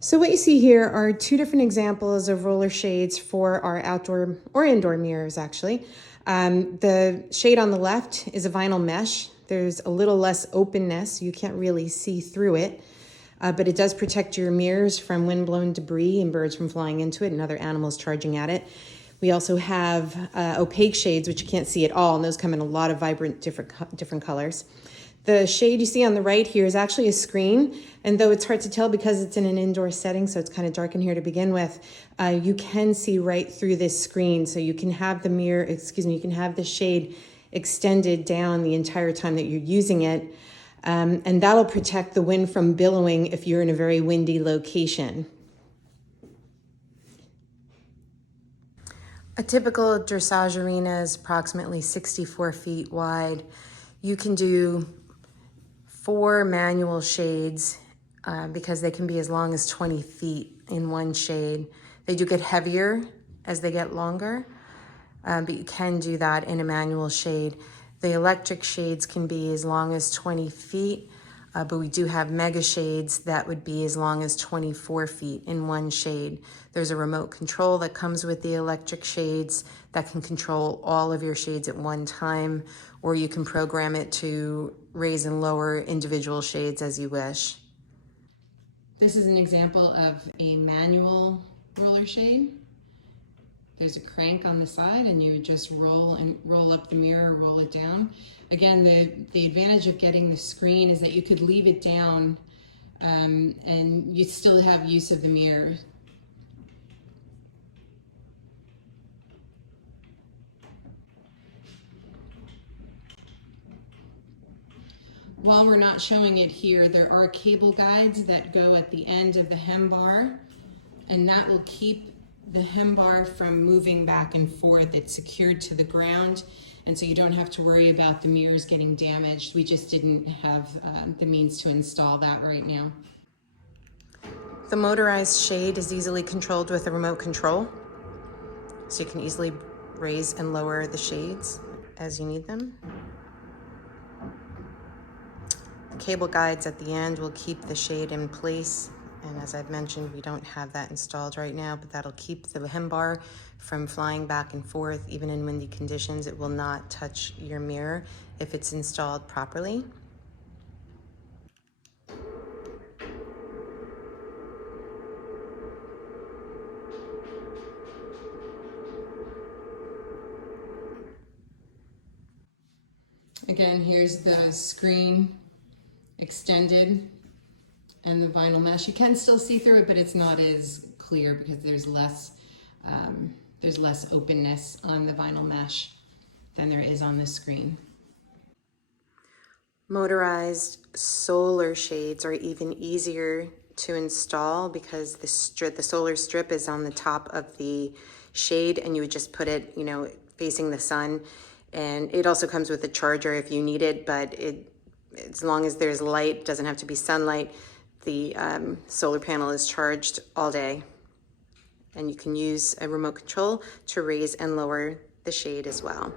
So what you see here are two different examples of roller shades for our outdoor or indoor mirrors, actually. The shade on the left is a vinyl mesh. There's a little less openness. You can't really see through it, but it does protect your mirrors from windblown debris and birds from flying into it and other animals charging at it. We also have opaque shades, which you can't see at all, and those come in a lot of vibrant different colors. The shade you see on the right here is actually a screen, and though it's hard to tell because it's in an indoor setting, so it's kind of dark in here to begin with, you can see right through this screen. So you can have the mirror, you can have the shade extended down the entire time that you're using it, and that'll protect the wind from billowing if you're in a very windy location. A typical dressage arena is approximately 64 feet wide. You can do 4 manual shades because they can be as long as 20 feet in one shade. They do get heavier as they get longer, but you can do that in a manual shade. The electric shades can be as long as 20 feet, but we do have mega shades that would be as long as 24 feet in one shade. There's a remote control that comes with the electric shades that can control all of your shades at one time, or you can program it to raise and lower individual shades as you wish. This is an example of a manual roller shade. There's a crank on the side and you just roll up the mirror, roll it down. Again, the advantage of getting the screen is that you could leave it down and you still have use of the mirror. While we're not showing it here, there are cable guides that go at the end of the hem bar, and that will keep the hem bar from moving back and forth. It's secured to the ground, and so you don't have to worry about the mirrors getting damaged. We just didn't have the means to install that right now. The motorized shade is easily controlled with a remote control, so you can easily raise and lower the shades as you need them. The cable guides at the end will keep the shade in place, and as I've mentioned, we don't have that installed right now, but that'll keep the hem bar from flying back and forth. Even in windy conditions, it will not touch your mirror if it's installed properly. Again, here's the screen extended and the vinyl mesh. You can still see through it, but it's not as clear because there's less openness on the vinyl mesh than there is on the screen. Motorized solar shades are even easier to install because the solar strip is on the top of the shade, and you would just put it, facing the sun. And it also comes with a charger if you need it, but as long as there's light, it doesn't have to be sunlight, the solar panel is charged all day. And you can use a remote control to raise and lower the shade as well.